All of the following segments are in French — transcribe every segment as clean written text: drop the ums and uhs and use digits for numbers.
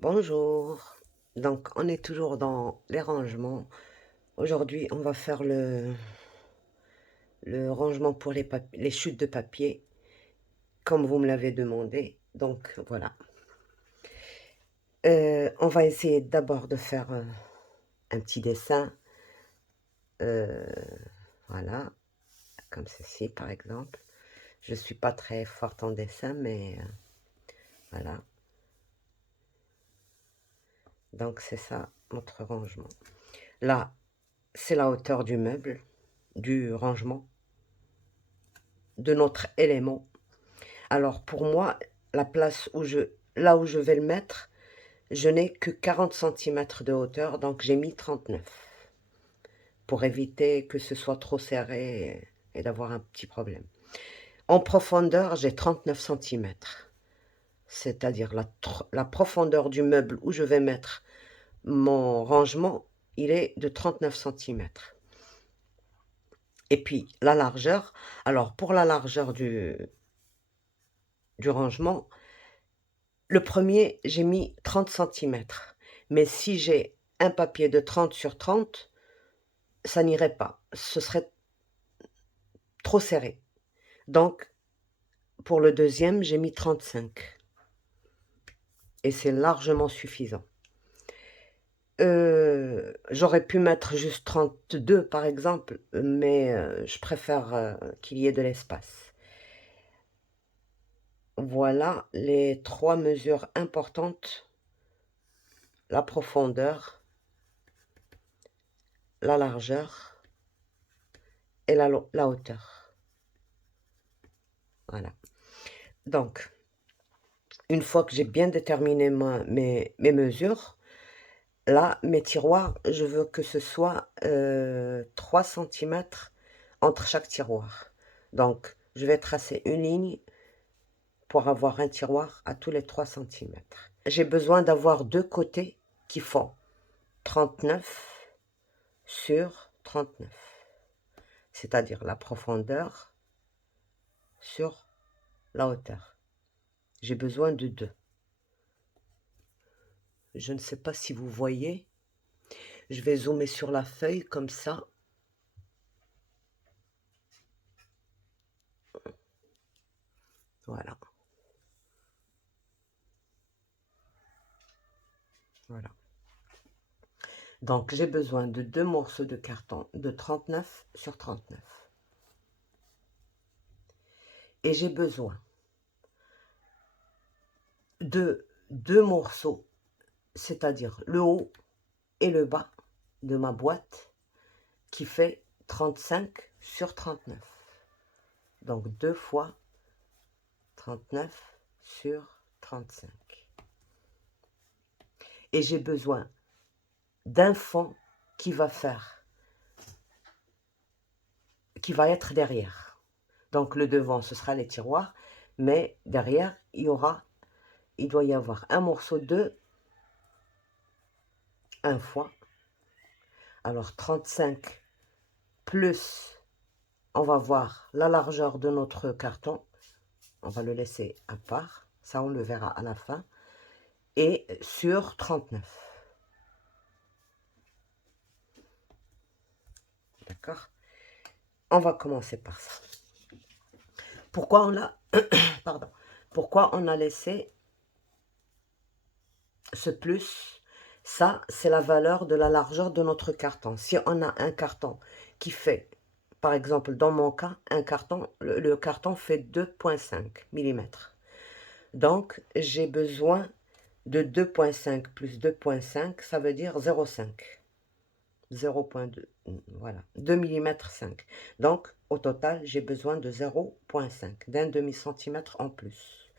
Bonjour. Donc, on est toujours dans les rangements. Aujourd'hui, on va faire le rangement pour les chutes de papier, comme vous me l'avez demandé. Donc, voilà. On va essayer d'abord de faire un petit dessin. euh, voilà, comme ceci, par exemple. Je ne suis pas très forte en dessin, mais voilà. Donc, c'est ça, notre rangement. Là, c'est la hauteur du meuble, du rangement, de notre élément. Alors pour moi, la place là où je vais le mettre, je n'ai que 40 centimètres de hauteur, donc j'ai mis 39 pour éviter que ce soit trop serré et d'avoir un petit problème. En profondeur, j'ai 39 centimètres, c'est-à-dire la profondeur du meuble où je vais mettre mon rangement, il est de 39 centimètres. Et puis la largeur, alors pour la largeur du rangement, le premier, j'ai mis 30 centimètres. Mais si j'ai un papier de 30 sur 30, ça n'irait pas. Ce serait trop serré. Donc, pour le deuxième, j'ai mis 35. Et c'est largement suffisant. J'aurais pu mettre juste 32 par exemple, mais je préfère qu'il y ait de l'espace. Voilà les trois mesures importantes: la profondeur, la largeur et la hauteur. Voilà. Donc, une fois que j'ai bien déterminé mes mesures, là, mes tiroirs, je veux que ce soit 3 centimètres entre chaque tiroir. Donc, je vais tracer une ligne pour avoir un tiroir à tous les 3 centimètres. J'ai besoin d'avoir deux côtés qui font 39 sur 39, c'est-à-dire la profondeur sur la hauteur. J'ai besoin de deux. Je ne sais pas si vous voyez. Je vais zoomer sur la feuille comme ça. Voilà. Voilà. Donc j'ai besoin de deux morceaux de carton de 39 sur 39. Et j'ai besoin de deux morceaux, c'est-à-dire le haut et le bas de ma boîte, qui fait 35 sur 39. Donc 2 fois 39 sur 35. Et j'ai besoin d'un fond qui va être derrière. Donc le devant, ce sera les tiroirs, mais derrière, il doit y avoir un morceau de 1 fois. Alors 35 plus, on va voir la largeur de notre carton. On va le laisser à part, ça on le verra à la fin. Et sur 39. D'accord? On va commencer par ça. Pourquoi on l'a... Pardon. Pourquoi on a laissé ce plus? Ça, c'est la valeur de la largeur de notre carton. Si on a un carton qui fait, par exemple, dans mon cas, le carton fait 2,5 mm. Donc, j'ai besoin de 2,5 plus 2,5, ça veut dire 0,5. 0,2, voilà, 2 mm 5. Donc, au total, j'ai besoin de 0,5, d'un demi-centimètre en plus.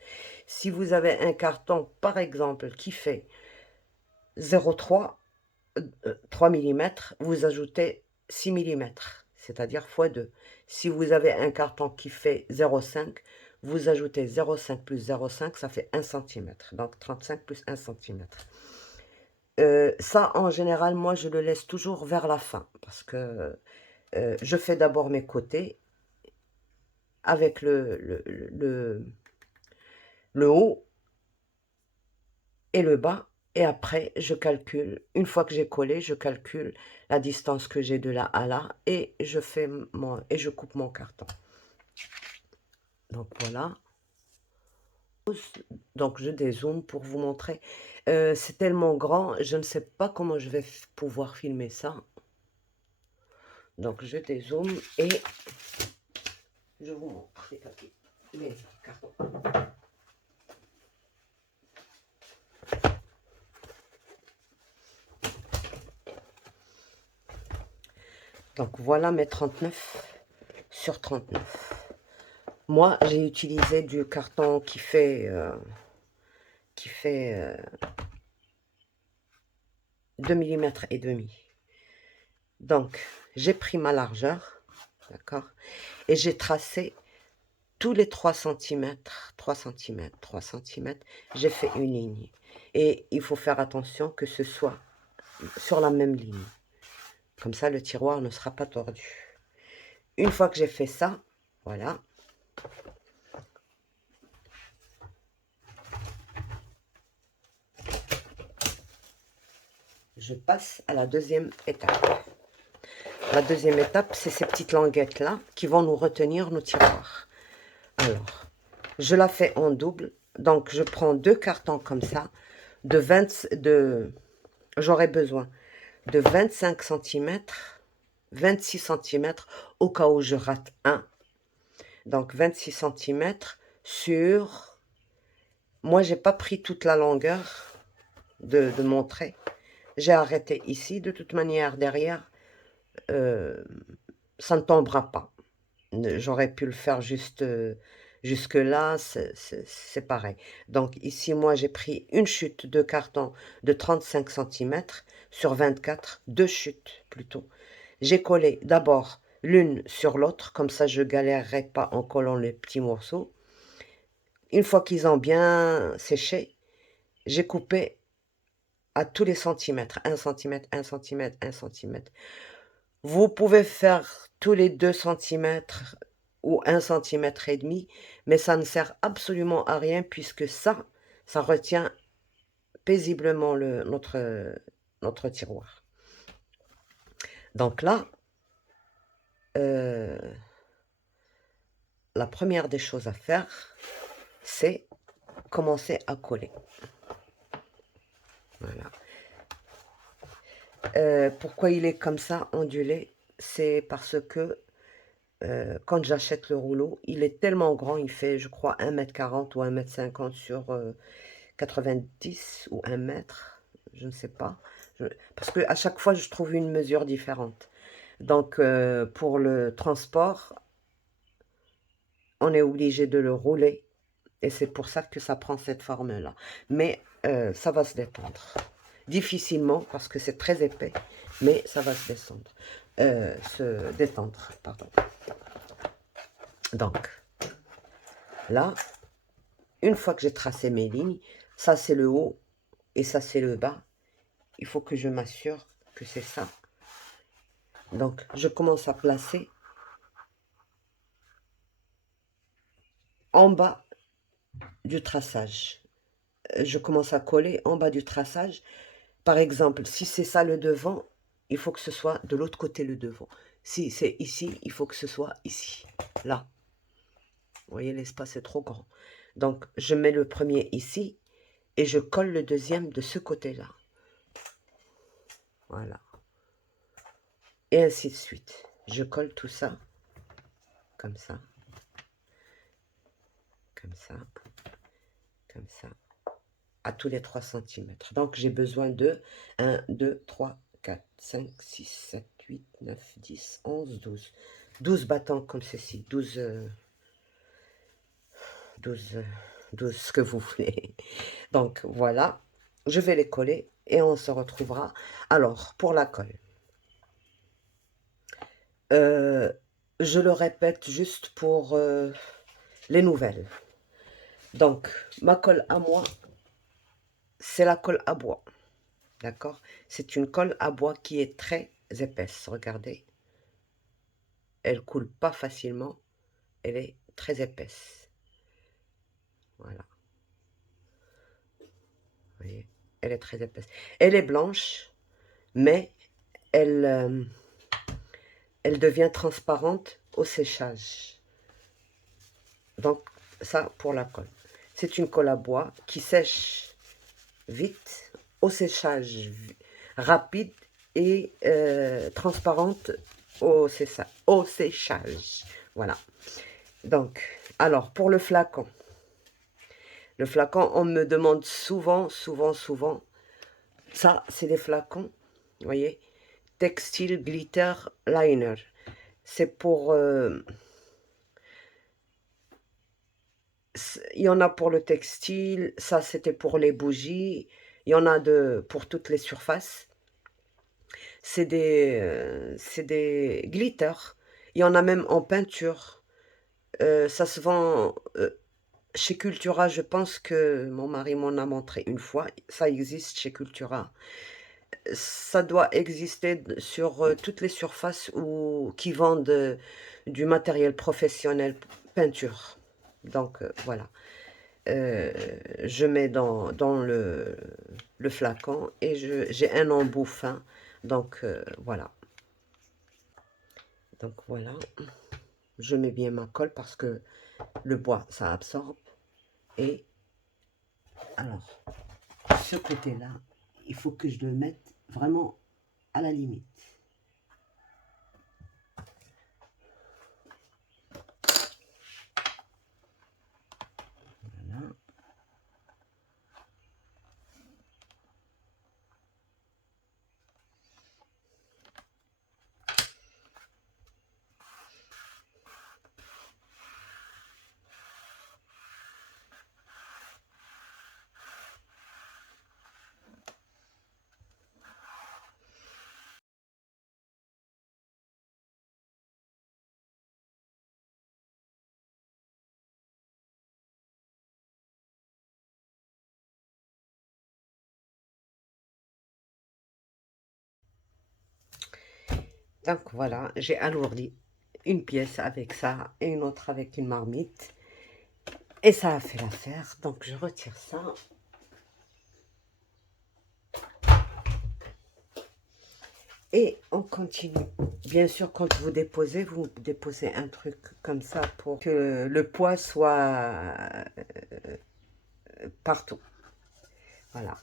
Si vous avez un carton, par exemple, qui fait 0,3, 3 mm, vous ajoutez 6 mm, c'est-à-dire x 2. Si vous avez un carton qui fait 0,5, vous ajoutez 0,5 plus 0,5, ça fait 1 cm. Donc 35 plus 1 cm. Ça, en général, moi, je le laisse toujours vers la fin, parce que je fais d'abord mes côtés avec le haut et le bas. Et après, je calcule, une fois que j'ai collé, je calcule la distance que j'ai de là à là et je coupe mon carton. Donc voilà. Donc je dézoome pour vous montrer. C'est tellement grand, je ne sais pas comment je vais pouvoir filmer ça. Donc je dézoome et je vous montre les papiers, les cartons. Donc voilà mes 39 sur 39. Moi, j'ai utilisé du carton qui fait 2 mm et demi. Donc, j'ai pris ma largeur, d'accord, et j'ai tracé tous les 3 cm, 3 cm, 3 cm, j'ai fait une ligne. Et il faut faire attention que ce soit sur la même ligne. Comme ça, le tiroir ne sera pas tordu. Une fois que j'ai fait ça, voilà. Je passe à la deuxième étape. La deuxième étape, c'est ces petites languettes-là qui vont nous retenir nos tiroirs. Alors, je la fais en double. Donc, je prends 2 cartons comme ça. J'aurai besoin de 25 cm, 26 cm, au cas où je rate un. Donc, 26 cm sur... Moi, j'ai pas pris toute la longueur de mon trait. J'ai arrêté ici. De toute manière, derrière, ça ne tombera pas. J'aurais pu le faire juste jusque là, c'est pareil. Donc ici, moi, j'ai pris une chute de carton de 35 cm sur 24, deux chutes plutôt. J'ai collé d'abord l'une sur l'autre, comme ça je galérerai pas en collant les petits morceaux. Une fois qu'ils ont bien séché, j'ai coupé à tous les centimètres, 1 cm, 1 cm, 1 cm. Vous pouvez faire tous les 2 cm ou 1 cm et demi, mais ça ne sert absolument à rien puisque ça retient paisiblement notre tiroir. Donc là, la première des choses à faire, c'est commencer à coller. Voilà. Pourquoi il est comme ça, ondulé? C'est parce que quand j'achète le rouleau, il est tellement grand, il fait, je crois, 1,40 m ou 1,50 m sur 90 ou 1 mètre, je ne sais pas. Parce qu'à chaque fois, je trouve une mesure différente. Donc, pour le transport, on est obligé de le rouler. Et c'est pour ça que ça prend cette forme-là. Mais ça va se détendre. Difficilement, parce que c'est très épais, mais ça va se détendre, pardon. Donc, là, une fois que j'ai tracé mes lignes, ça c'est le haut et ça c'est le bas. Il faut que je m'assure que c'est ça. Donc, je commence à placer en bas du traçage. Je commence à coller en bas du traçage. Par exemple, si c'est ça le devant, il faut que ce soit de l'autre côté le devant. Si c'est ici, il faut que ce soit ici, là. Vous voyez, l'espace est trop grand. Donc, je mets le premier ici et je colle le deuxième de ce côté-là. Voilà. Et ainsi de suite. Je colle tout ça, comme ça, comme ça, comme ça, à tous les 3 cm. Donc, j'ai besoin de 1, 2, 3, 4, 5, 6, 7, 8, 9, 10, 11, 12. 12 battants comme ceci. 12 ce que vous voulez. Donc, voilà. Je vais les coller et on se retrouvera. Alors, pour la colle. Je le répète juste pour les nouvelles. Donc, ma colle à moi, c'est la colle à bois. D'accord? C'est une colle à bois qui est très épaisse. Regardez. Elle coule pas facilement. Elle est très épaisse. Voilà. Vous voyez? elle est très épaisse. Elle est blanche, mais elle, elle devient transparente au séchage. Donc, ça pour la colle. C'est une colle à bois qui sèche vite, au séchage rapide et transparente au séchage. Voilà. Donc, alors, pour le flacon, on me demande souvent, ça, c'est des flacons, vous voyez, Textile Glitter Liner. C'est pour... il y en a pour le textile, ça c'était pour les bougies, il y en a pour toutes les surfaces. C'est des glitters. Il y en a même en peinture. Ça se vend chez Cultura. Je pense que mon mari m'en a montré une fois. Ça existe chez Cultura. Ça doit exister sur toutes les surfaces qui vendent du matériel professionnel peinture. Donc voilà. Je mets dans le flacon et j'ai un embout fin. Donc voilà. Donc voilà. Je mets bien ma colle parce que le bois, ça absorbe. Et alors, ce côté-là, il faut que je le mette vraiment à la limite. Voilà. Donc voilà, j'ai alourdi une pièce avec ça et une autre avec une marmite. Et ça a fait l'affaire. Donc je retire ça. Et on continue. Bien sûr, quand vous déposez un truc comme ça pour que le poids soit partout. Voilà.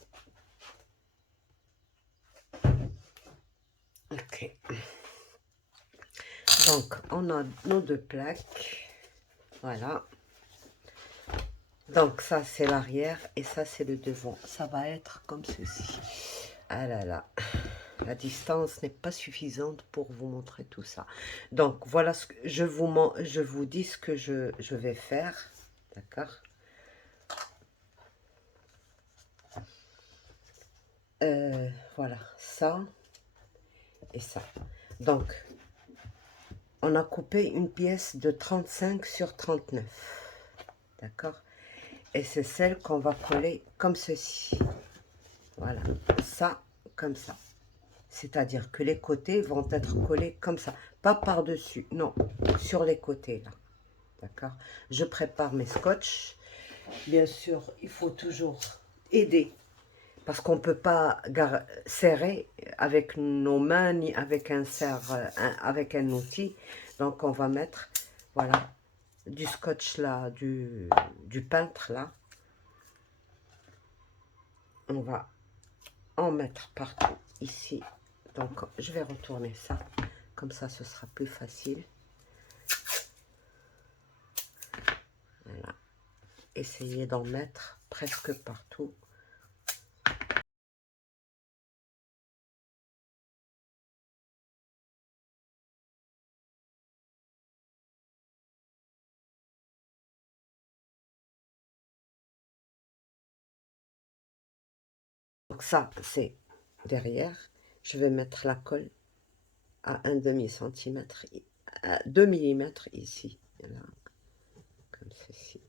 Ok. Donc, on a nos deux plaques. Voilà. Donc, ça, c'est l'arrière et ça, c'est le devant. Ça va être comme ceci. Ah là là. La distance n'est pas suffisante pour vous montrer tout ça. Donc, voilà ce que je vous dis ce que je vais faire. D'accord. Voilà, ça et ça. Donc, on a coupé une pièce de 35 sur 39. D'accord. Et c'est celle qu'on va coller comme ceci. Voilà, ça, comme ça. C'est-à-dire que les côtés vont être collés comme ça. Pas par-dessus, non, sur les côtés, là. D'accord. Je prépare mes scotch. Bien sûr, il faut toujours aider. Parce qu'on ne peut pas serrer avec nos mains ni avec avec un outil. Donc, on va mettre, voilà, du scotch là, du peintre là. On va en mettre partout ici. Donc, je vais retourner ça. Comme ça, ce sera plus facile. Voilà. Essayez d'en mettre presque partout. Donc ça, c'est derrière. Je vais mettre la colle à un demi-centimètre, à 2 millimètres ici. Là, comme ceci.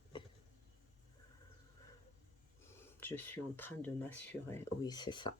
Je suis en train de m'assurer. Oui, c'est ça.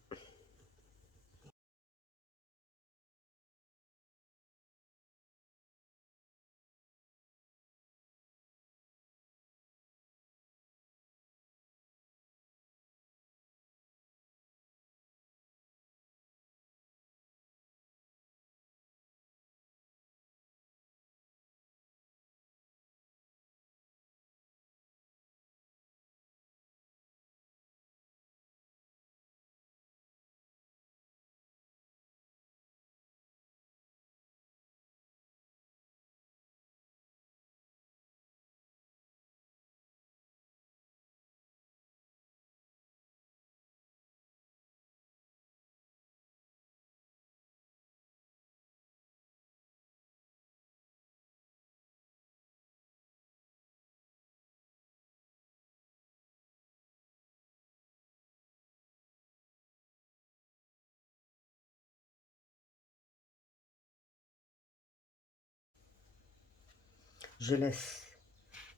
je laisse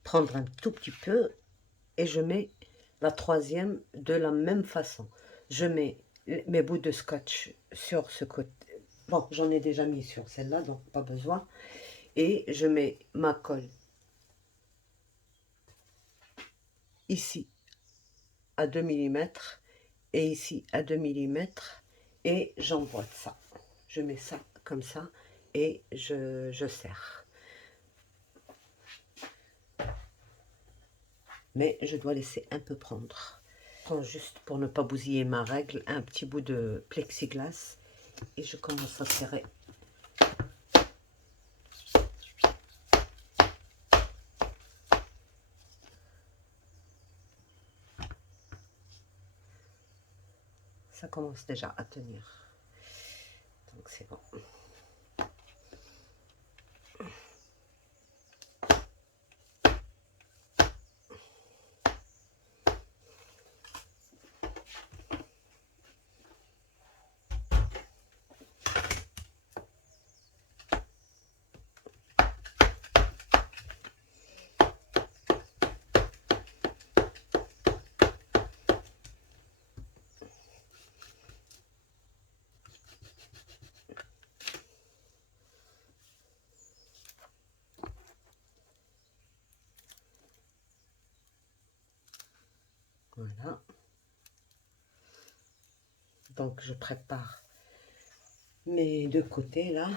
prendre un tout petit peu et je mets la troisième de la même façon. Je mets mes bouts de scotch sur ce côté. Bon, j'en ai déjà mis sur celle-là, donc pas besoin. Et je mets ma colle ici à 2 millimètres et ici à 2 millimètres et j'emboîte ça. Je mets ça comme ça et je serre. Mais je dois laisser un peu prendre. Je prends juste pour ne pas bousiller ma règle un petit bout de plexiglas et je commence à serrer. Ça commence déjà à tenir. Donc c'est bon. Voilà. Donc je prépare mes deux côtés là.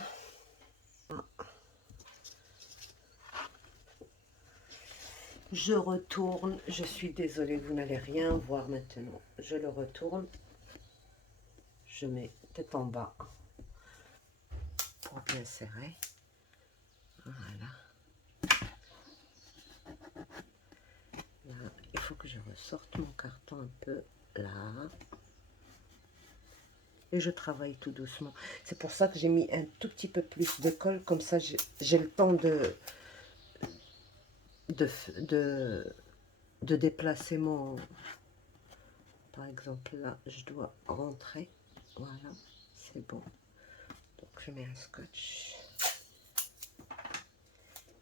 Je retourne, je suis désolée, vous n'allez rien voir maintenant. Je le retourne, je mets tête en bas pour bien serrer. Voilà. Là, il faut que je ressorte mon carton un peu là. Et je travaille tout doucement. C'est pour ça que j'ai mis un tout petit peu plus de colle, comme ça j'ai le temps de déplacer mon... Par exemple, là, je dois rentrer. Voilà, c'est bon. Donc, je mets un scotch.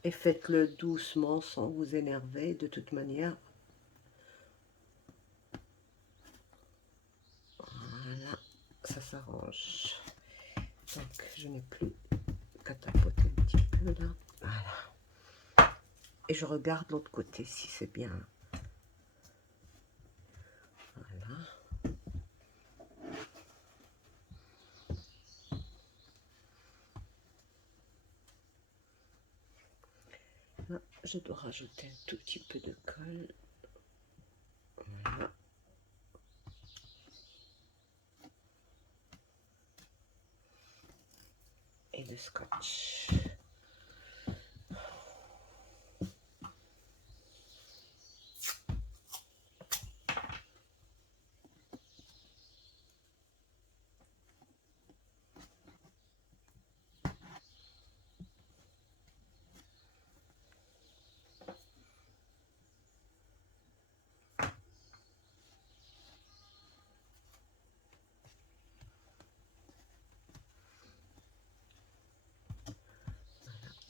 Et faites-le doucement, sans vous énerver, de toute manière. Voilà, ça s'arrange. Donc, je n'ai plus qu'à tapoter un petit peu, là. Voilà. Et je regarde l'autre côté, si c'est bien. Voilà. Là, je dois rajouter un tout petit peu de colle. Voilà. Et de scotch.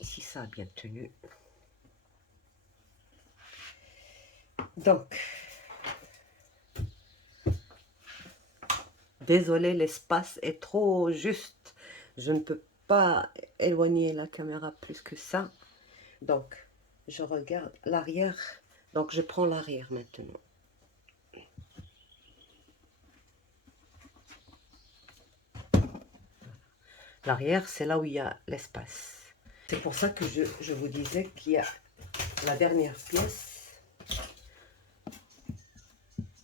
Ici, ça a bien tenu. Donc, désolé, l'espace est trop juste. Je ne peux pas éloigner la caméra plus que ça. Donc, je regarde l'arrière. Donc, je prends l'arrière maintenant. L'arrière, c'est là où il y a l'espace. C'est pour ça que je vous disais qu'il y a la dernière pièce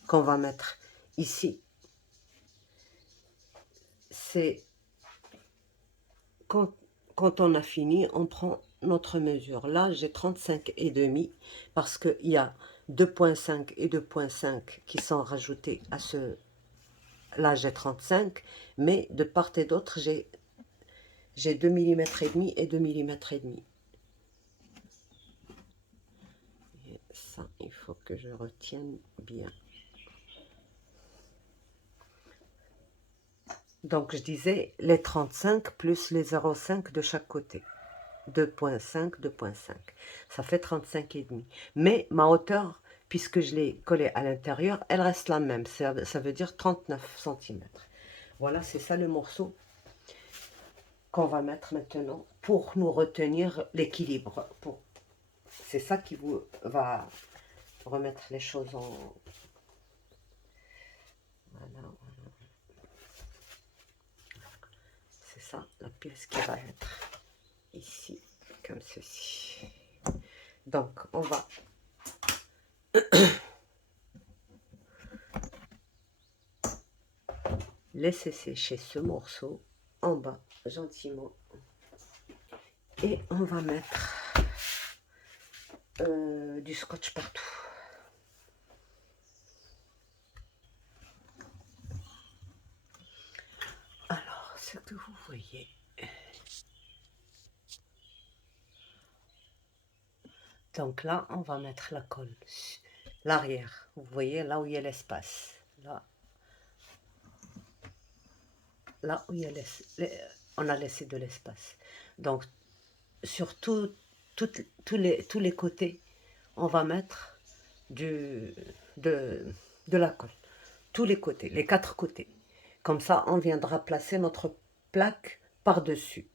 qu'on va mettre ici. C'est quand on a fini, on prend notre mesure. Là, j'ai 35,5 parce qu'il y a 2,5 et 2,5 qui sont rajoutés à ce... Là, j'ai 35, mais de part et d'autre, j'ai 2 mm et demi et 2 mm et demi. Et ça, il faut que je retienne bien. Donc, je disais les 35 plus les 0,5 de chaque côté. 2,5, 2,5. Ça fait 35,5. Mais ma hauteur, puisque je l'ai collée à l'intérieur, elle reste la même. Ça veut dire 39 cm. Voilà, c'est ça le morceau qu'on va mettre maintenant pour nous retenir l'équilibre. C'est ça qui vous va remettre les choses en... Voilà. C'est ça, la pièce qui va être ici, comme ceci. Donc, on va laisser sécher ce morceau en bas, gentiment. Et on va mettre du scotch partout. Alors, ce que vous voyez, donc là, on va mettre la colle, l'arrière. Vous voyez, là où il y a l'espace. Là où il y a on a laissé de l'espace. Donc, sur tous les côtés, on va mettre de la colle. Tous les côtés, les 4 côtés. Comme ça, on viendra placer notre plaque par-dessus.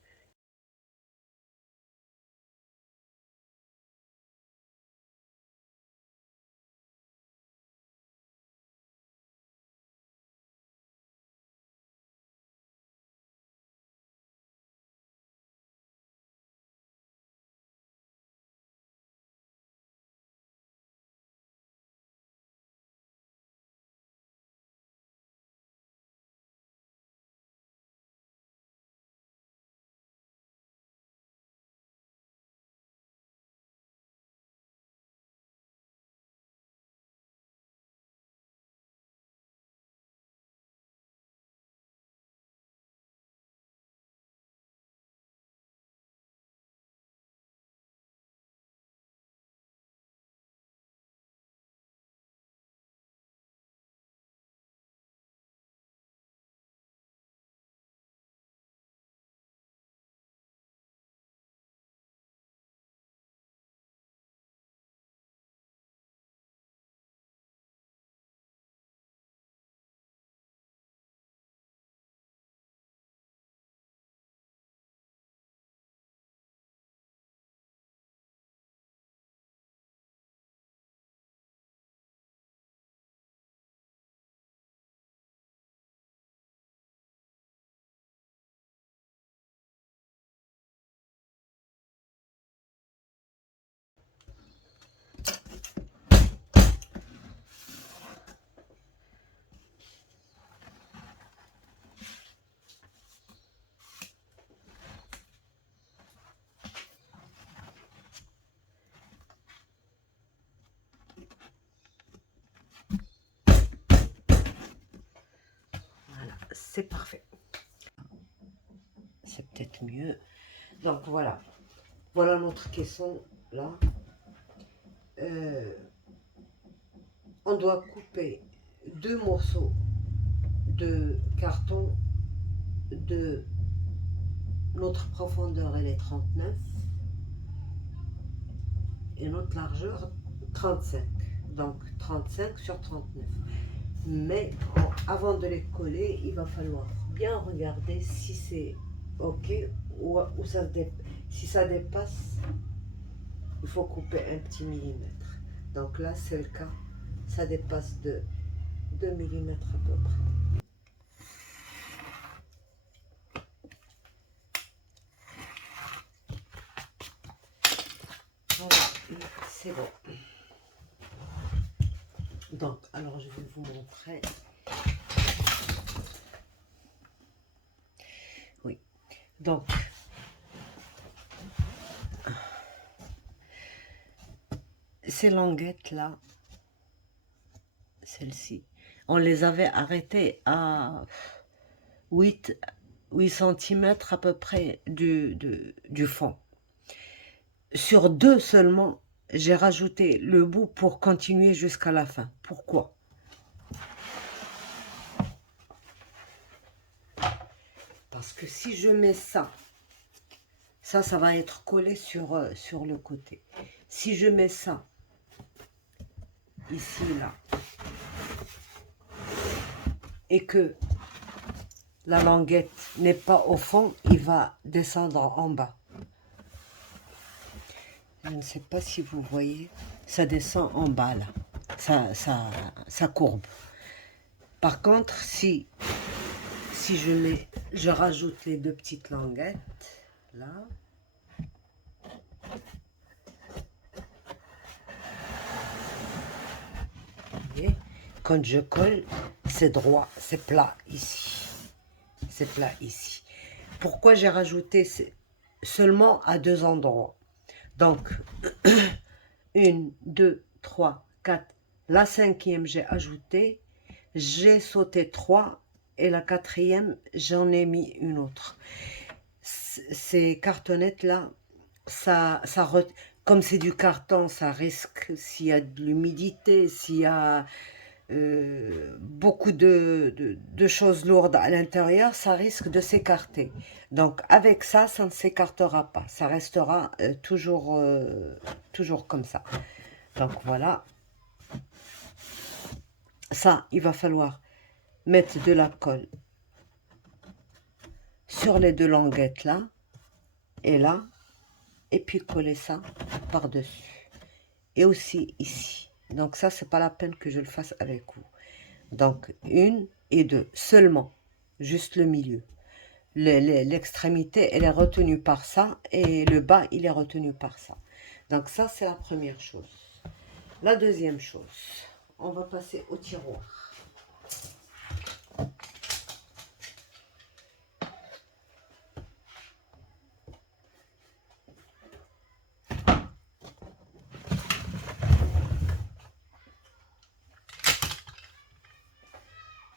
Voilà, c'est parfait. C'est peut-être mieux. Donc voilà. Voilà notre caisson là. On doit couper 2 morceaux de carton de notre profondeur, elle est 39 et notre largeur 35. Donc 35 sur 39. Mais avant de les coller, il va falloir bien regarder si c'est ok ou si ça dépasse, il faut couper un petit millimètre. Donc là, c'est le cas. Ça dépasse de 2 millimètres à peu près. Voilà, c'est bon. Donc, alors je vais vous montrer. Oui. Donc, ces languettes là, celles-ci, on les avait arrêtées à 8 cm à peu près du fond. Sur 2 seulement, j'ai rajouté le bout pour continuer jusqu'à la fin. Pourquoi? Parce que si je mets ça Ça va être collé sur le côté. Si je mets ça ici, là, et que la languette n'est pas au fond, il va descendre en bas. Je ne sais pas si vous voyez, ça descend en bas, là. Ça courbe. Par contre, si je rajoute les deux petites languettes, là, et quand je colle, c'est droit, c'est plat ici. C'est plat ici. Pourquoi j'ai rajouté seulement à 2 endroits? Donc, 1, 2, 3, 4. La 5e, j'ai ajouté. J'ai sauté 3. Et la 4e, j'en ai mis une autre. Ces cartonnettes-là, comme c'est du carton, ça risque, s'il y a de l'humidité, s'il y a beaucoup de choses lourdes à l'intérieur, ça risque de s'écarter. Donc avec ça, ça ne s'écartera pas. Ça restera toujours comme ça. Donc voilà. Ça, il va falloir mettre de la colle sur les deux languettes là et là, et puis coller ça par-dessus. Et aussi ici. Donc ça, c'est pas la peine que je le fasse avec vous. Donc 1 et 2 seulement, juste le milieu. L'extrémité, elle est retenue par ça, et le bas, il est retenu par ça. Donc ça, c'est la première chose. La deuxième chose, on va passer au tiroir.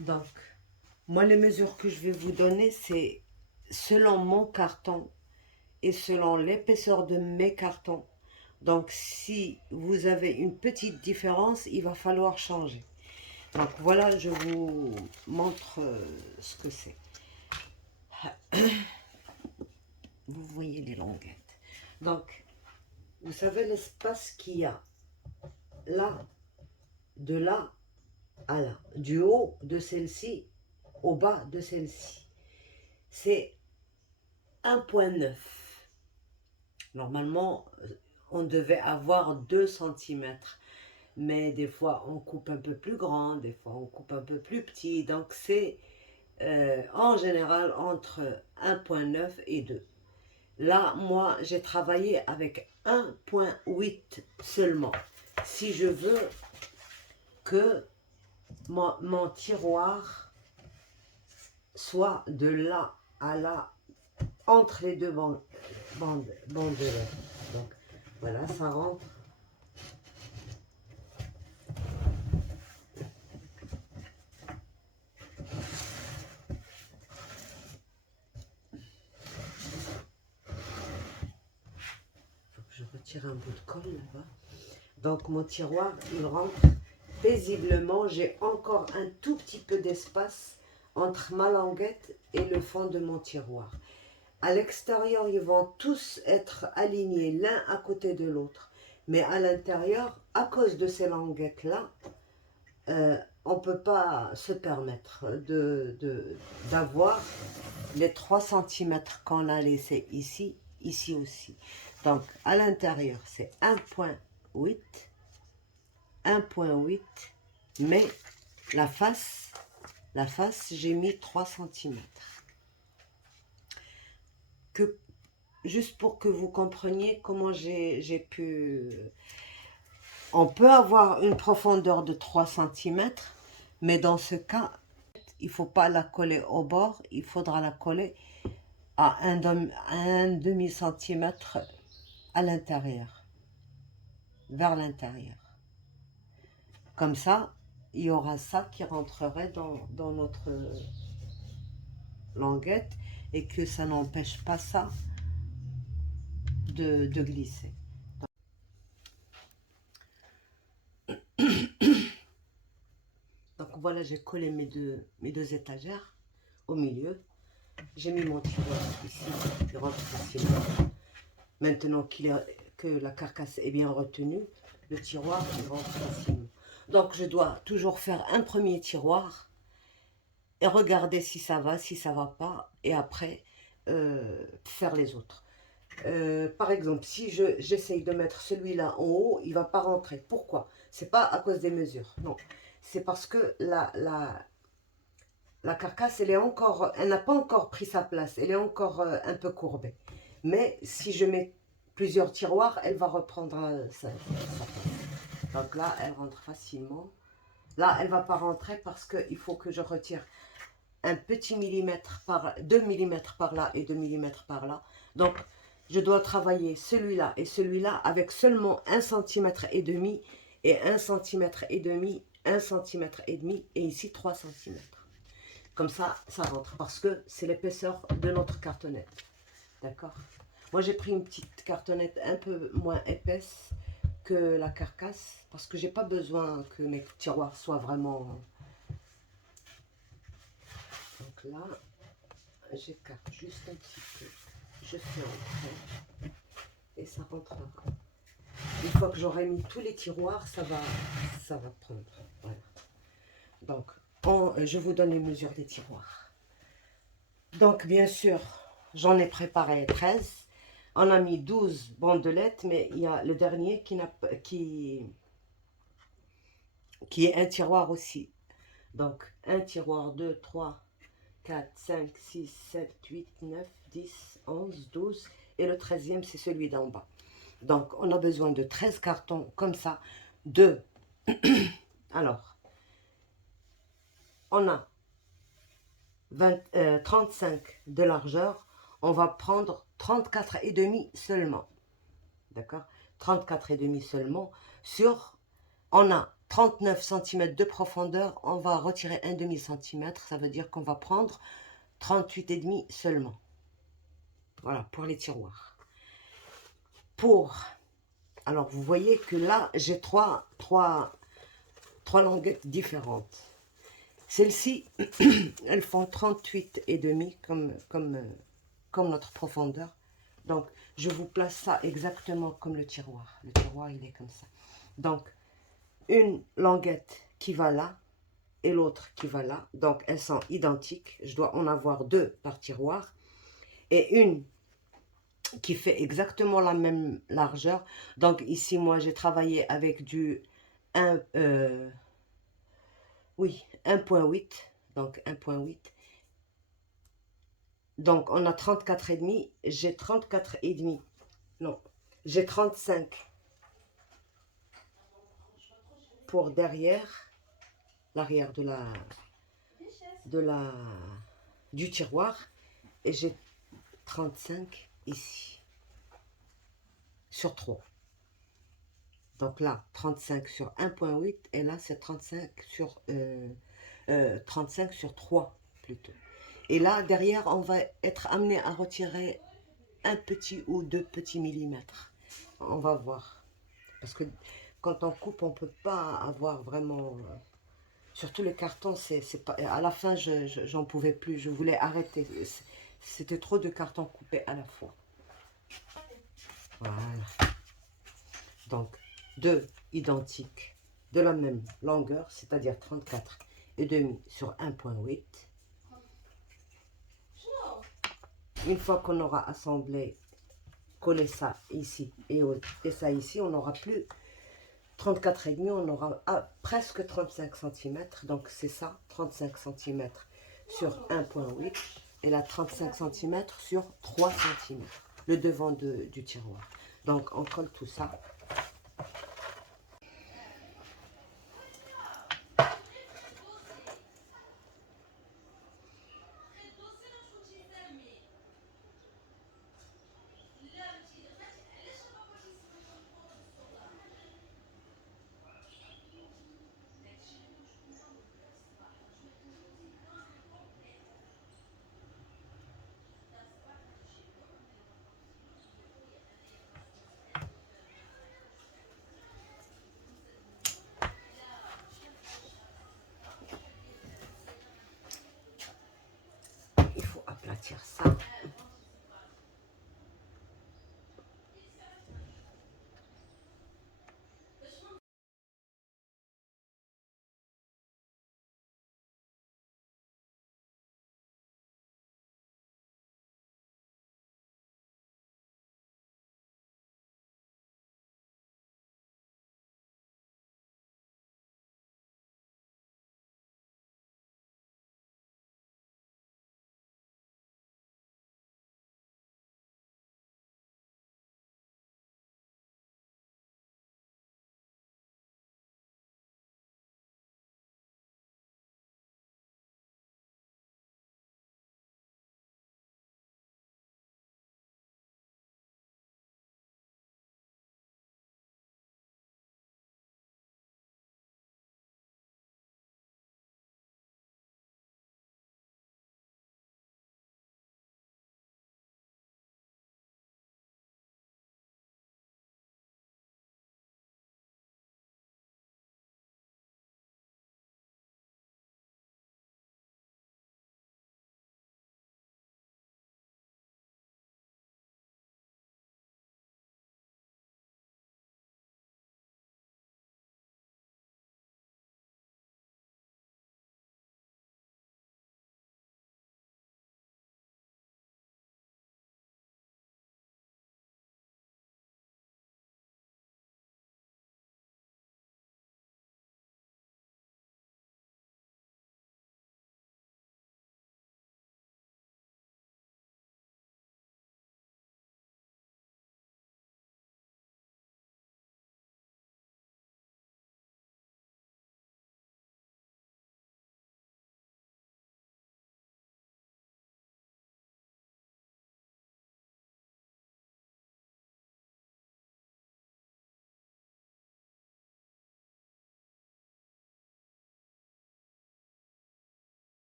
Donc, moi, les mesures que je vais vous donner, c'est selon mon carton et selon l'épaisseur de mes cartons. Donc, si vous avez une petite différence, il va falloir changer. Donc, voilà, je vous montre ce que c'est. Vous voyez les languettes. Donc, vous savez l'espace qu'il y a là, de là à là, du haut de celle-ci au bas de celle-ci. C'est 1,9. Normalement, on devait avoir 2 cm. Mais des fois, on coupe un peu plus grand, des fois, on coupe un peu plus petit. Donc, c'est en général entre 1,9 et 2. Là, moi, j'ai travaillé avec 1,8 seulement. Si je veux que mon tiroir soit de là à là, entre les deux bandes de lèvres. Donc, voilà, ça rentre. Faut que je retire un bout de colle là-bas. Donc, mon tiroir, il rentre paisiblement. J'ai encore un tout petit peu d'espace entre ma languette et le fond de mon tiroir. À l'extérieur, ils vont tous être alignés l'un à côté de l'autre. Mais à l'intérieur, à cause de ces languettes-là, on ne peut pas se permettre d'avoir les 3 cm qu'on a laissés ici, ici aussi. Donc, à l'intérieur, c'est 1,8, 1,8, mais la face, j'ai mis 3 cm. Juste pour que vous compreniez comment j'ai pu... On peut avoir une profondeur de 3 cm, mais dans ce cas, il ne faut pas la coller au bord, il faudra la coller à un demi-centimètre à l'intérieur, vers l'intérieur. Comme ça, il y aura ça qui rentrerait dans notre languette et que ça n'empêche pas ça de glisser. Donc voilà, j'ai collé mes deux étagères au milieu. J'ai mis mon tiroir ici, qui rentre facilement. Maintenant que la carcasse est bien retenue, le tiroir il rentre facilement. Donc je dois toujours faire un premier tiroir et regarder si ça va pas, et après faire les autres. Par exemple, si j'essaye de mettre celui-là en haut, il va pas rentrer. Pourquoi? C'est pas à cause des mesures, non. C'est parce que la carcasse, elle n'a pas encore pris sa place. Elle est encore un peu courbée. Mais si je mets plusieurs tiroirs, elle va reprendre sa place. Donc là, elle rentre facilement. Là, elle ne va pas rentrer parce qu'il faut que je retire un petit millimètre 2 millimètres par là et 2 millimètres par là. Donc, je dois travailler celui-là et celui-là avec seulement 1,5 cm et 1,5 cm, 1,5 cm et ici 3 cm. Comme ça rentre parce que c'est l'épaisseur de notre cartonnette. D'accord? Moi, j'ai pris une petite cartonnette un peu moins épaisse que la carcasse parce que j'ai pas besoin que mes tiroirs soient vraiment... Donc là, j'écarte juste un petit peu, je fais entrer et ça rentrera. Une fois que j'aurai mis tous les tiroirs, ça va prendre. Voilà. Donc, je vous donne les mesures des tiroirs. Donc, bien sûr, j'en ai préparé 13. On a mis 12 bandelettes, mais il y a le dernier qui est un tiroir aussi. Donc, un tiroir, 2, 3, 4, 5, 6, 7, 8, 9, 10, 11, 12. Et le 13e, c'est celui d'en bas. Donc, on a besoin de 13 cartons comme ça. Alors, on a 35 de largeur. On va prendre 34,5 seulement. D'accord? 34,5 seulement. On a 39 cm de profondeur. On va retirer un demi-centimètre. Ça veut dire qu'on va prendre 38,5 seulement. Voilà, pour les tiroirs. Alors, vous voyez que là, j'ai trois languettes différentes. Celles-ci, elles font 38,5 comme notre profondeur. Donc, je vous place ça exactement comme le tiroir. Le tiroir, il est comme ça. Donc, une languette qui va là et l'autre qui va là. Donc, elles sont identiques. Je dois en avoir 2 par tiroir. Et une qui fait exactement la même largeur. Donc, ici, moi, j'ai travaillé avec du 1,8. Donc, 1,8. Donc, on a 34,5. J'ai 34,5. Non, j'ai 35 pour derrière, l'arrière du tiroir. Et j'ai 35 ici, sur 3. Donc là, 35 sur 1,8. Et là, c'est 35 sur 3 plutôt. Et là, derrière, on va être amené à retirer un petit ou 2 petits millimètres. On va voir. Parce que quand on coupe, on ne peut pas avoir vraiment... Surtout le carton, c'est pas... À la fin, j'en pouvais plus. Je voulais arrêter. C'était trop de cartons coupés à la fois. Voilà. Donc, 2 identiques de la même longueur, c'est-à-dire 34,5 sur 1,8. Une fois qu'on aura assemblé, collé ça ici et ça ici, on n'aura plus 34,5, on aura presque 35 cm. Donc c'est ça, 35 cm sur 1,8. Et là, 35 cm sur 3 cm. Le devant du tiroir. Donc on colle tout ça.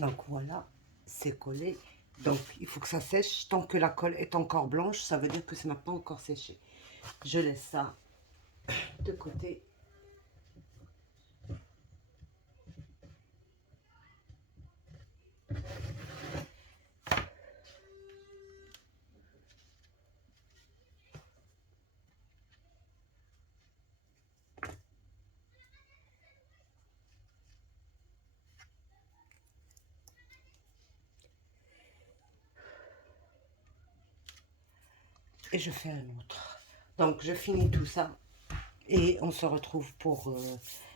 Donc voilà, c'est collé. Donc il faut que ça sèche. Tant que la colle est encore blanche, ça veut dire que ça n'a pas encore séché. Je laisse ça de côté. Et je fais un autre. Donc je finis tout ça et on se retrouve pour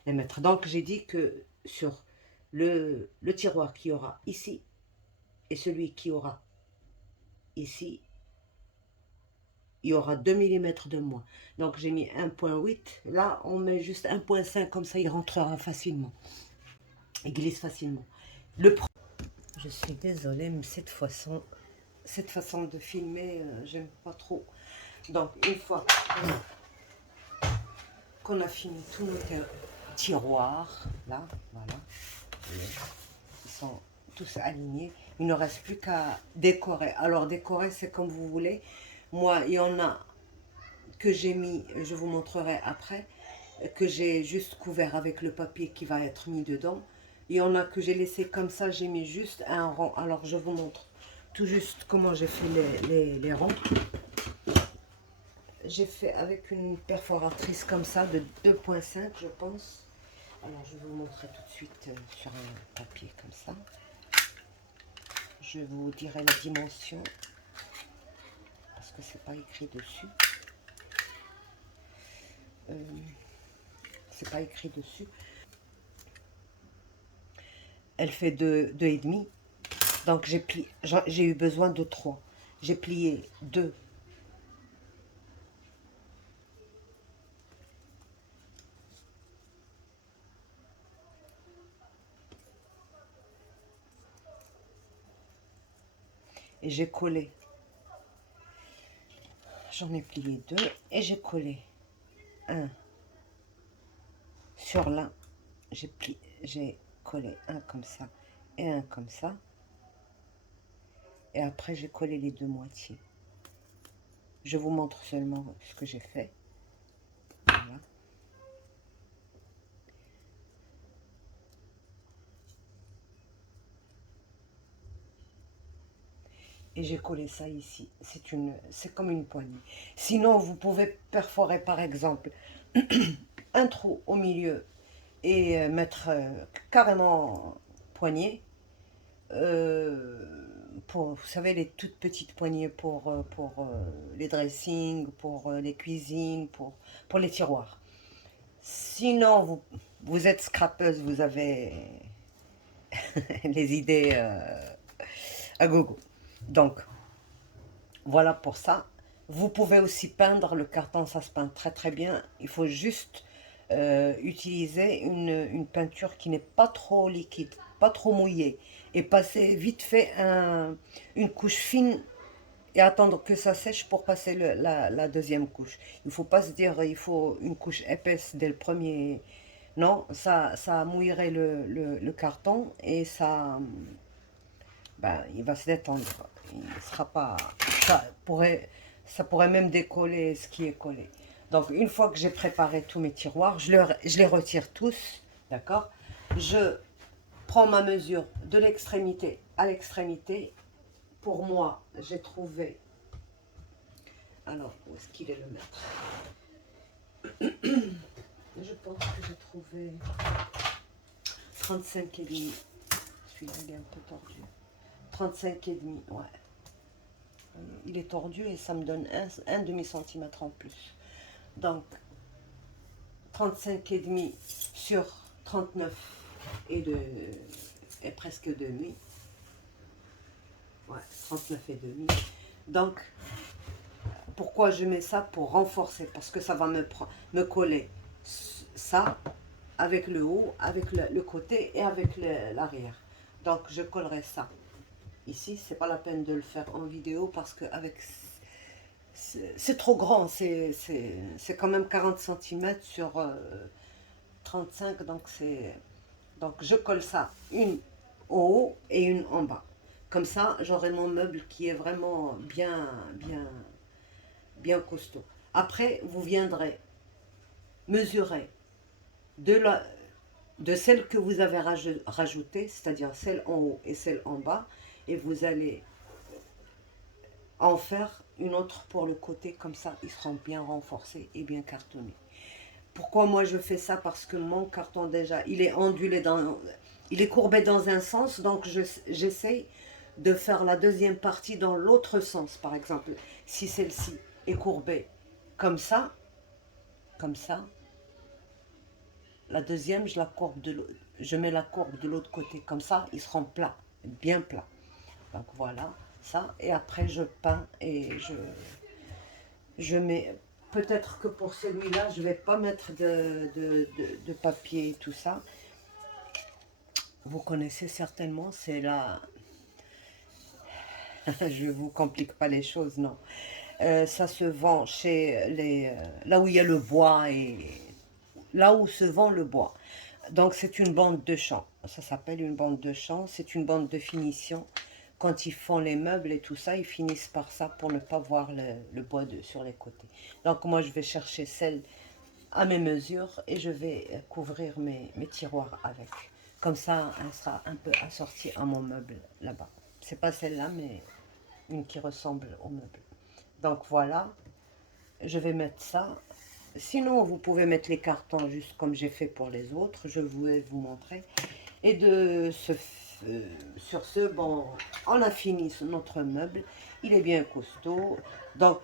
les mettre. Donc j'ai dit que sur le tiroir qui aura ici et celui qui aura ici, il y aura 2 mm de moins. Donc j'ai mis 1,8. Là on met juste 1,5, comme ça il rentrera facilement. Il glisse facilement. Je suis désolée, mais cette façon de filmer, j'aime pas trop. Donc une fois qu'on a fini tous nos tiroirs, là, voilà, ils sont tous alignés. Il ne reste plus qu'à décorer. Alors décorer, c'est comme vous voulez. Moi, il y en a que j'ai mis, je vous montrerai après, que j'ai juste couvert avec le papier qui va être mis dedans. Il y en a que j'ai laissé comme ça, j'ai mis juste un rond. Alors je vous montre tout juste comment j'ai fait les ronds. J'ai fait avec une perforatrice comme ça de 2,5 je pense. Alors je vais vous montrer tout de suite sur un papier comme ça. Je vous dirai la dimension parce que c'est pas écrit dessus. C'est pas écrit dessus. Elle fait 2,5. Donc j'ai eu besoin de 3. J'ai plié 2. Et j'ai collé. J'en ai plié 2 et j'ai collé un sur l'un. J'ai collé un comme ça et un comme ça. Et après, j'ai collé les deux moitiés. Je vous montre seulement ce que j'ai fait. Voilà. Et j'ai collé ça ici. C'est comme une poignée. Sinon, vous pouvez perforer, par exemple, un trou au milieu et mettre carrément poignée. Pour, vous savez, les toutes petites poignées pour les dressings, pour les cuisines, pour les tiroirs. Sinon, vous êtes scrapeuse, vous avez les idées à gogo. Donc, voilà pour ça. Vous pouvez aussi peindre, le carton ça se peint très très bien. Il faut juste utiliser une peinture qui n'est pas trop liquide, pas trop mouillée. Et passer vite fait une couche fine et attendre que ça sèche pour passer la deuxième couche. Il ne faut pas se dire il faut une couche épaisse dès le premier. Non, ça mouillerait le carton et il va se détendre. Il sera pas, ça pourrait même décoller ce qui est collé. Donc une fois que j'ai préparé tous mes tiroirs, je les retire tous, d'accord. Je prends ma mesure de l'extrémité à l'extrémité. Pour moi, j'ai trouvé. Alors, où est-ce qu'il est le mètre? Je pense que j'ai trouvé 35,5. Celui-là, il est un peu tordu. 35,5, ouais. Il est tordu et ça me donne un demi-centimètre en plus. Donc, 35,5 sur 39 et presque demi. Ouais, 39 et demi. Donc, pourquoi je mets ça? Pour renforcer, parce que ça va me coller ça avec le haut, avec le côté et avec l'arrière. Donc, je collerai ça. Ici, c'est pas la peine de le faire en vidéo parce que c'est trop grand. C'est quand même 40 cm sur 35. Donc je colle ça une en haut et une en bas. Comme ça, j'aurai mon meuble qui est vraiment bien costaud. Après, vous viendrez mesurer de, la, de celle que vous avez rajoutée, c'est-à-dire celle en haut et celle en bas, et vous allez en faire une autre pour le côté, comme ça ils seront bien renforcés et bien cartonnés. Pourquoi moi je fais ça? Parce que mon carton déjà, il est ondulé il est courbé dans un sens, donc j'essaye de faire la deuxième partie dans l'autre sens. Par exemple, si celle-ci est courbée comme ça, la deuxième je mets la courbe de l'autre côté, comme ça ils seront plats, bien plats. Donc voilà, ça, et après je peins et je mets, peut-être que pour celui-là, je ne vais pas mettre de papier et tout ça. Vous connaissez certainement, c'est là, je ne vous complique pas les choses, non. Ça se vend chez là où il y a le bois et là où se vend le bois. Donc c'est une bande de champ, ça s'appelle une bande de champ, c'est une bande de finition. Quand ils font les meubles et tout ça, ils finissent par ça pour ne pas voir le bois sur les côtés. Donc moi je vais chercher celle à mes mesures et je vais couvrir mes tiroirs avec. Comme ça, elle sera un peu assortie à mon meuble là-bas. C'est pas celle-là, mais une qui ressemble au meuble. Donc voilà, je vais mettre ça. Sinon, vous pouvez mettre les cartons juste comme j'ai fait pour les autres. Je vais vous montrer. Et sur ce, bon, on a fini notre meuble. Il est bien costaud. Donc,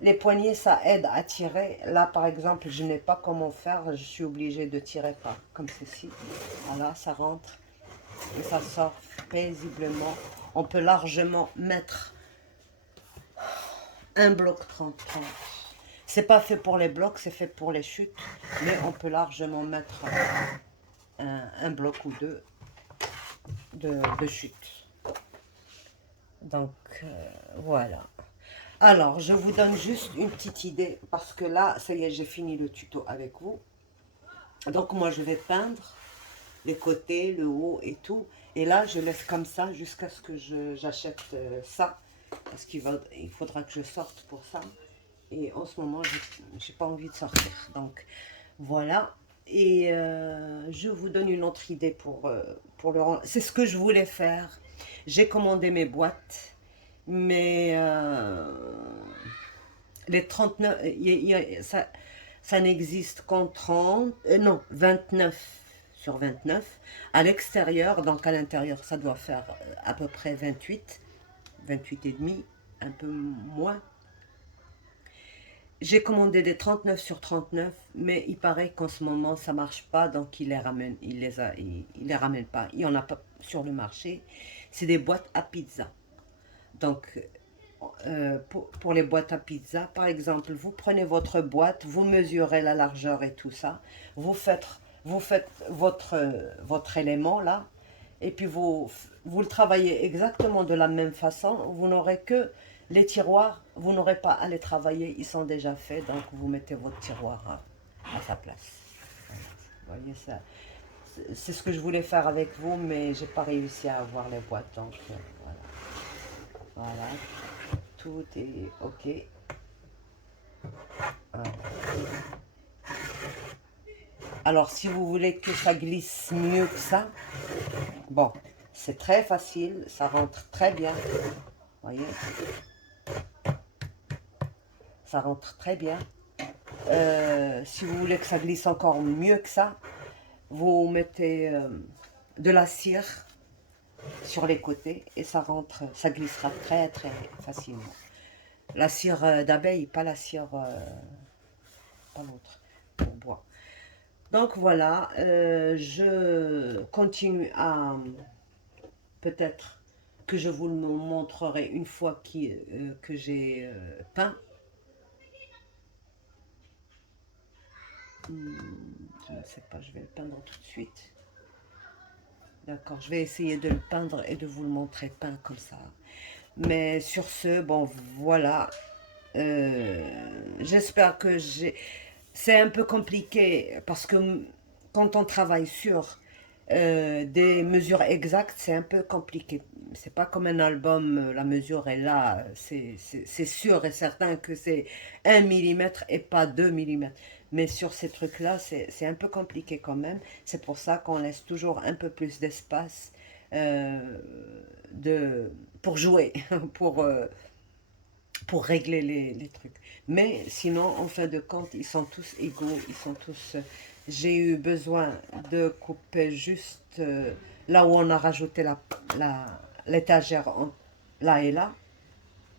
les poignées, ça aide à tirer. Là, par exemple, je n'ai pas comment faire. Je suis obligée de tirer par comme ceci. Voilà, ça rentre et ça sort paisiblement. On peut largement mettre un bloc 30-30. C'est pas fait pour les blocs, c'est fait pour les chutes. Mais on peut largement mettre un bloc ou deux de chute. Donc, voilà. Alors, je vous donne juste une petite idée, parce que là, ça y est, j'ai fini le tuto avec vous. Donc, moi, je vais peindre les côtés, le haut et tout. Et là, je laisse comme ça jusqu'à ce que j'achète ça. Parce qu'il faudra que je sorte pour ça. Et en ce moment, je n'ai pas envie de sortir. Donc, voilà. Et je vous donne une autre idée pour le rang. C'est ce que je voulais faire. J'ai commandé mes boîtes. Mais les 39, ça n'existe qu'en 30, non, 29 sur 29 à l'extérieur. Donc à l'intérieur, ça doit faire à peu près 28 et demi, un peu moins. J'ai commandé des 39 sur 39, mais il paraît qu'en ce moment ça marche pas, donc il les ramène pas. Il y en a pas sur le marché. C'est des boîtes à pizza. Donc pour les boîtes à pizza, par exemple, vous prenez votre boîte, vous mesurez la largeur et tout ça, vous faites votre élément là, et puis vous le travaillez exactement de la même façon. Vous n'aurez que les tiroirs, vous n'aurez pas à les travailler, ils sont déjà faits, donc vous mettez votre tiroir à sa place. Vous voyez ça. C'est ce que je voulais faire avec vous, mais j'ai pas réussi à avoir les boîtes, donc voilà. Voilà, tout est ok. Voilà. Alors, si vous voulez que ça glisse mieux que ça, bon, c'est très facile, ça rentre très bien. Voyez, ça rentre très bien. Si vous voulez que ça glisse encore mieux que ça, vous mettez de la cire sur les côtés et ça rentre, ça glissera très très facilement. La cire d'abeille, pas la cire, pas l'autre, pour bois. Donc voilà, je continue à, peut-être que je vous le montrerai une fois que j'ai peint. Je ne sais pas, je vais le peindre tout de suite. D'accord, je vais essayer de le peindre et de vous le montrer peint comme ça. Mais sur ce, bon voilà, j'espère que c'est un peu compliqué parce que quand on travaille sur Des mesures exactes, c'est un peu compliqué. C'est pas comme un album, la mesure est là, c'est sûr et certain que c'est 1 mm et pas 2 mm. Mais sur ces trucs-là, c'est un peu compliqué quand même. C'est pour ça qu'on laisse toujours un peu plus d'espace euh, de, pour jouer, pour, euh, pour régler les trucs. Mais sinon, en fin de compte, ils sont tous égaux, ils sont tous... J'ai eu besoin de couper juste là où on a rajouté l'étagère là et là,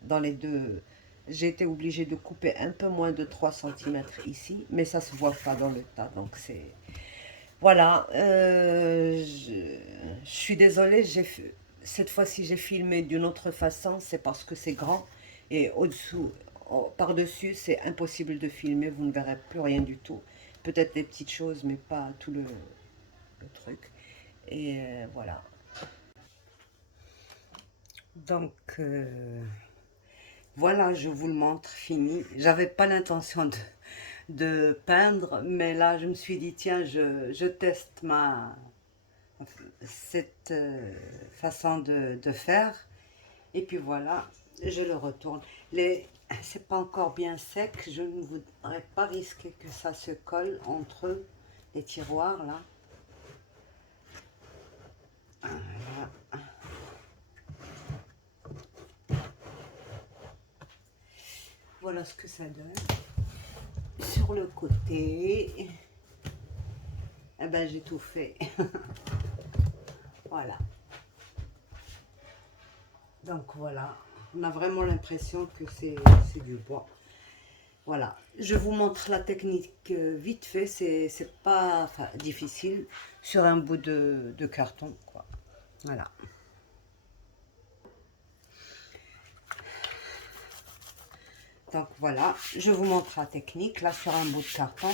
dans les deux. J'ai été obligée de couper un peu moins de 3 centimètres ici, mais ça se voit pas dans le tas, donc c'est... Voilà, je suis désolée, cette fois-ci j'ai filmé d'une autre façon, c'est parce que c'est grand et au-dessous, par-dessus, c'est impossible de filmer, vous ne verrez plus rien du tout. Peut-être des petites choses, mais pas tout le truc. Et voilà. Donc, voilà, je vous le montre, fini. J'avais pas l'intention de peindre, mais là, je me suis dit, tiens, je teste cette façon de faire. Et puis voilà, je le retourne. C'est pas encore bien sec, je ne voudrais pas risquer que ça se colle entre les tiroirs là. Voilà. Voilà ce que ça donne. Sur le côté, eh ben, j'ai tout fait. Voilà. Donc voilà, on a vraiment l'impression que c'est du bois. Voilà, je vous montre la technique vite fait, c'est pas enfin, difficile sur un bout de carton, quoi. Voilà. Donc voilà, je vous montre la technique, là sur un bout de carton.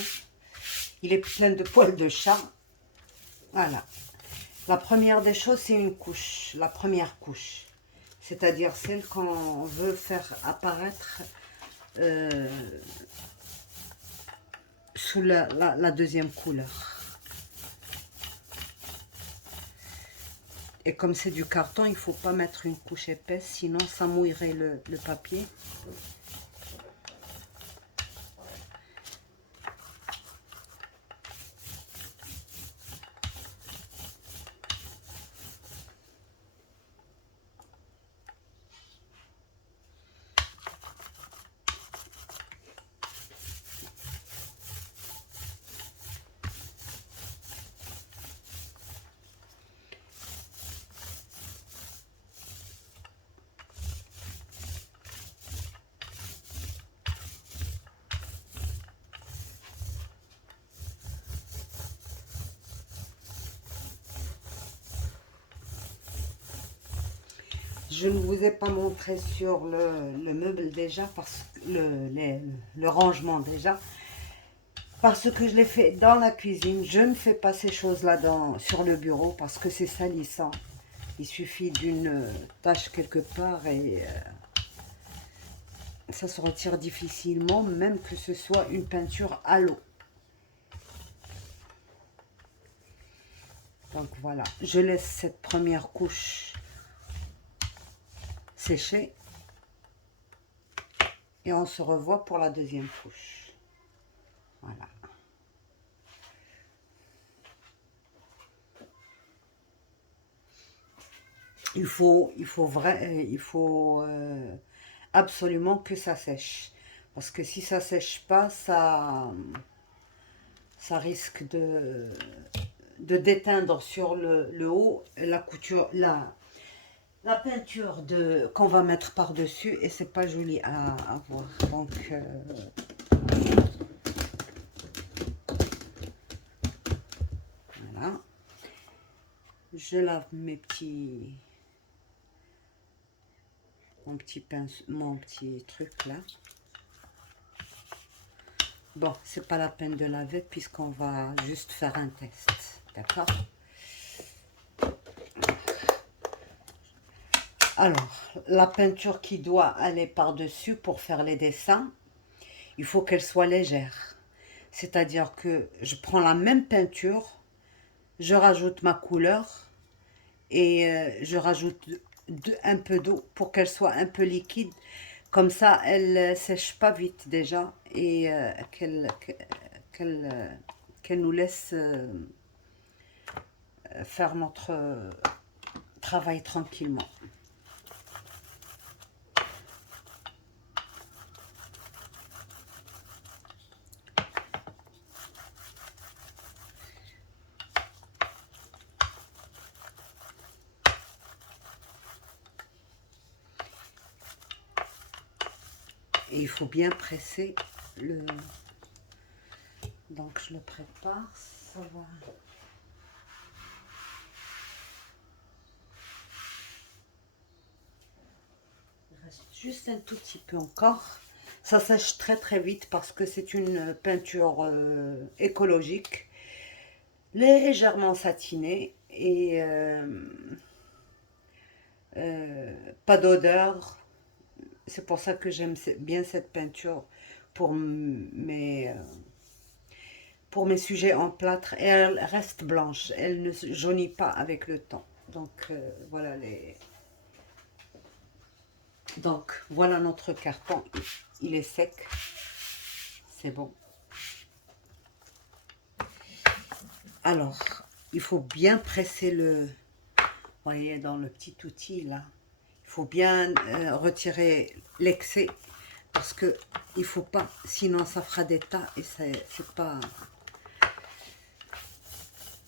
Il est plein de poils de chat. Voilà. La première des choses, c'est une couche, la première couche. C'est-à-dire celle qu'on veut faire apparaître sous la deuxième couleur. Et comme c'est du carton, il ne faut pas mettre une couche épaisse, sinon ça mouillerait le papier. Je ne vous ai pas montré sur le meuble déjà, parce que le rangement déjà, parce que je l'ai fait dans la cuisine. Je ne fais pas ces choses-là sur le bureau parce que c'est salissant. Il suffit d'une tache quelque part et ça se retire difficilement, même que ce soit une peinture à l'eau. Donc voilà, je laisse cette première couche sécher et on se revoit pour la deuxième couche. Voilà. Il faut absolument que ça sèche. Parce que si ça sèche pas, ça risque de déteindre sur le haut la couture, la peinture qu'on va mettre par-dessus et c'est pas joli à voir. Donc, voilà. Je lave mon petit truc là. Bon, c'est pas la peine de laver puisqu'on va juste faire un test. D'accord? Alors, la peinture qui doit aller par-dessus pour faire les dessins, il faut qu'elle soit légère. C'est-à-dire que je prends la même peinture, je rajoute ma couleur et je rajoute un peu d'eau pour qu'elle soit un peu liquide. Comme ça, elle sèche pas vite déjà et qu'elle nous laisse faire notre travail tranquillement. Et il faut bien presser le... Donc je le prépare, ça va. Il reste juste un tout petit peu encore. Ça sèche très très vite parce que c'est une peinture écologique, légèrement satinée et pas d'odeur. C'est pour ça que j'aime bien cette peinture pour pour mes sujets en plâtre. Et elle reste blanche, elle ne se jaunit pas avec le temps. Donc voilà Donc voilà notre carton, il est sec, c'est bon. Alors, il faut bien presser le, vous voyez dans le petit outil là, il faut bien retirer l'excès parce que il faut pas, sinon ça fera des tas et c'est pas...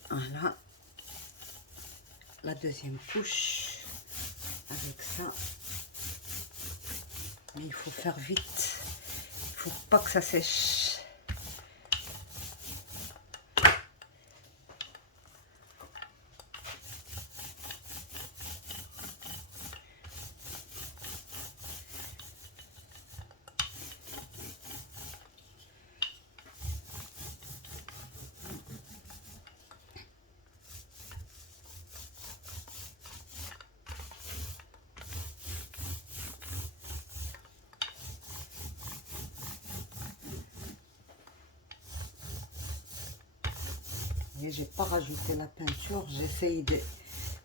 Voilà, la deuxième couche avec ça. Mais il faut faire vite, il faut pas que ça sèche. Et j'ai pas rajouté la peinture, j'essaye de...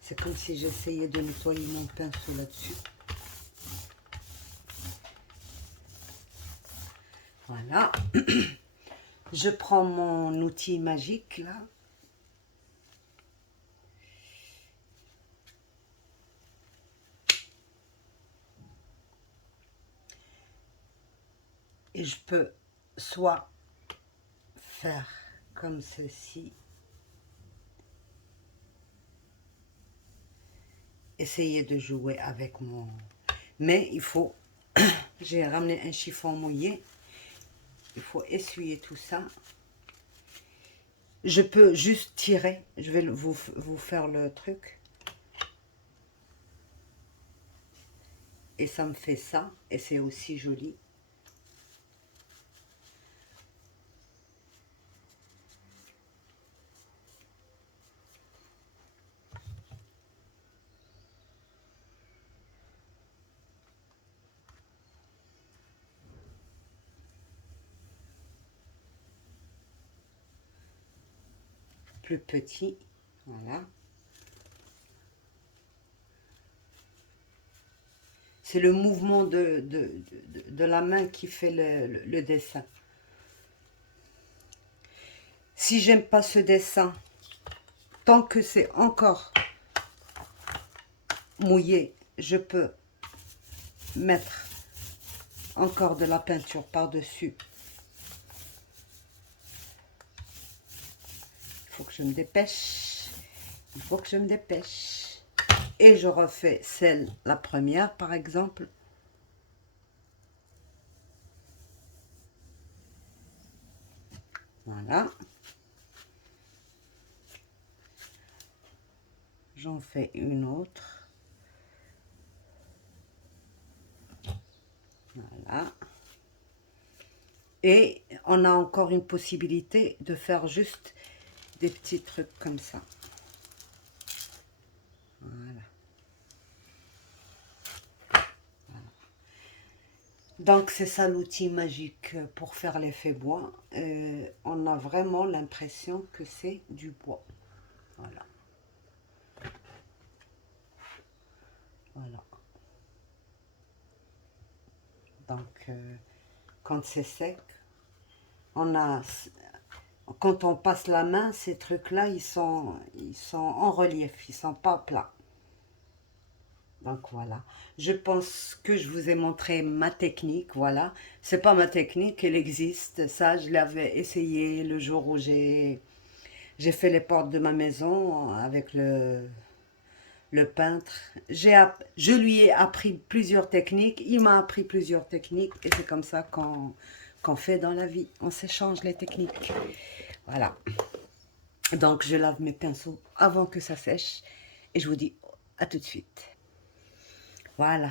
C'est comme si j'essayais de nettoyer mon pinceau là-dessus. Voilà. Je prends mon outil magique là. Et je peux soit faire comme ceci. Essayer de jouer avec mon... Mais il faut... J'ai ramené un chiffon mouillé. Il faut essuyer tout ça. Je peux juste tirer. Je vais vous faire le truc. Et ça me fait ça. Et c'est aussi joli. Plus petit. Voilà. C'est le mouvement de la main qui fait le dessin. Si j'aime pas ce dessin, tant que c'est encore mouillé, je peux mettre encore de la peinture par-dessus. Il faut que je me dépêche. Il faut que je me dépêche. Et je refais la première, par exemple. Voilà. J'en fais une autre. Voilà. Et on a encore une possibilité de faire juste des petits trucs comme ça. Voilà. Donc c'est ça l'outil magique pour faire l'effet bois. On a vraiment l'impression que c'est du bois. Voilà. Voilà. Donc, quand c'est sec, on a... Quand on passe la main, ces trucs-là, ils sont en relief, ils sont pas plats. Donc voilà, je pense que je vous ai montré ma technique, voilà. C'est pas ma technique, elle existe. Ça, je l'avais essayé le jour où j'ai fait les portes de ma maison avec le peintre. Je lui ai appris plusieurs techniques, il m'a appris plusieurs techniques et c'est comme ça qu'on fait dans la vie. On s'échange les techniques. Voilà. Donc je lave mes pinceaux avant que ça sèche et je vous dis à tout de suite. Voilà.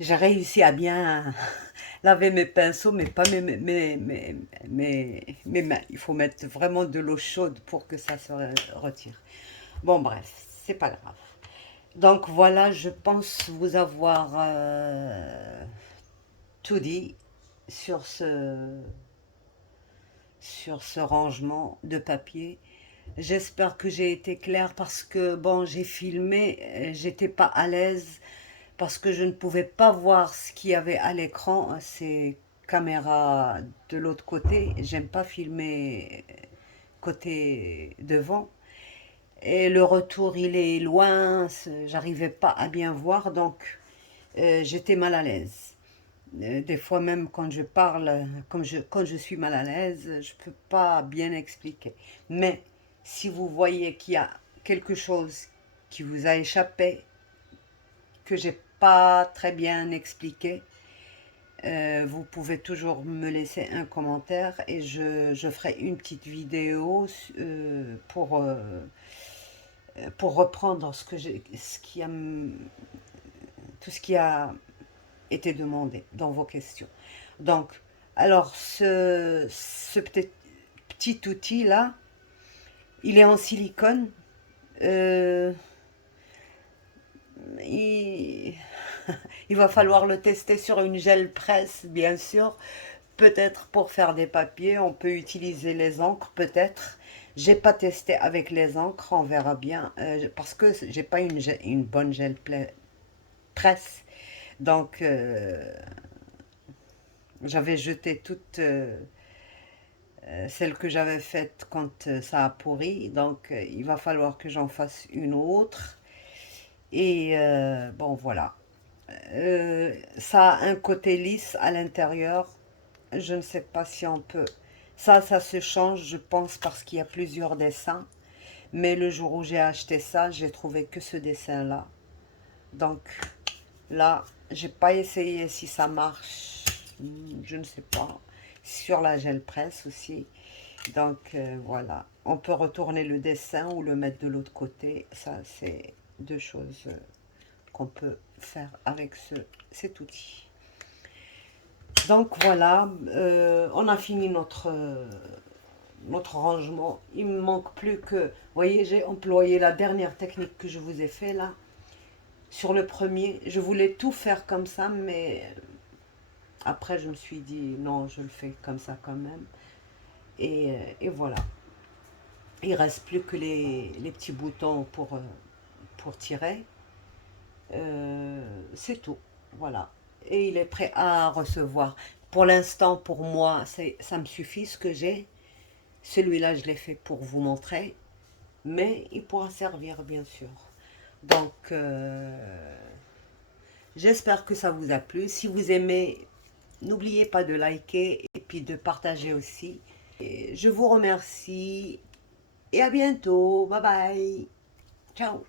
J'ai réussi à bien laver mes pinceaux, mais pas mes mains. Il faut mettre vraiment de l'eau chaude pour que ça se retire. Bon, bref, c'est pas grave. Donc voilà, je pense vous avoir tout dit sur ce rangement de papier. J'espère que j'ai été claire parce que, bon, j'ai filmé, j'étais pas à l'aise parce que je ne pouvais pas voir ce qu'il y avait à l'écran, ces caméras de l'autre côté. J'aime pas filmer côté devant. Et le retour, il est loin, j'arrivais pas à bien voir, donc j'étais mal à l'aise. Des fois même quand je parle, quand je suis mal à l'aise, je peux pas bien expliquer. Mais si vous voyez qu'il y a quelque chose qui vous a échappé, que j'ai pas très bien expliqué, vous pouvez toujours me laisser un commentaire et je ferai une petite vidéo pour reprendre tout ce qui a été demandé dans vos questions. Donc, alors, ce petit outil-là, il est en silicone. Il, il va falloir le tester sur une gel presse, bien sûr. Peut-être pour faire des papiers, on peut utiliser les encres, peut-être. J'ai pas testé avec les encres, on verra bien, parce que j'ai pas une bonne gel presse. Donc, j'avais jeté toutes celles que j'avais faites quand ça a pourri. Donc, il va falloir que j'en fasse une autre. Et bon, voilà. Ça a un côté lisse à l'intérieur. Je ne sais pas si on peut... Ça se change, je pense, parce qu'il y a plusieurs dessins. Mais le jour où j'ai acheté ça, j'ai trouvé que ce dessin-là. Donc, là, j'ai pas essayé si ça marche. Je ne sais pas. Sur la gel presse aussi. Donc, voilà. On peut retourner le dessin ou le mettre de l'autre côté. Ça, c'est deux choses qu'on peut faire avec cet outil. Donc voilà, on a fini notre rangement. Il me manque plus que, vous voyez, j'ai employé la dernière technique que je vous ai fait là. Sur le premier, je voulais tout faire comme ça, mais après je me suis dit non, je le fais comme ça quand même. Et voilà. Il reste plus que les petits boutons pour tirer. C'est tout, voilà. Et il est prêt à recevoir. Pour l'instant, pour moi, ça me suffit ce que j'ai. Celui-là, je l'ai fait pour vous montrer, mais il pourra servir, bien sûr. Donc, j'espère que ça vous a plu. Si vous aimez, n'oubliez pas de liker et puis de partager aussi. Et je vous remercie et à bientôt. Bye bye. Ciao.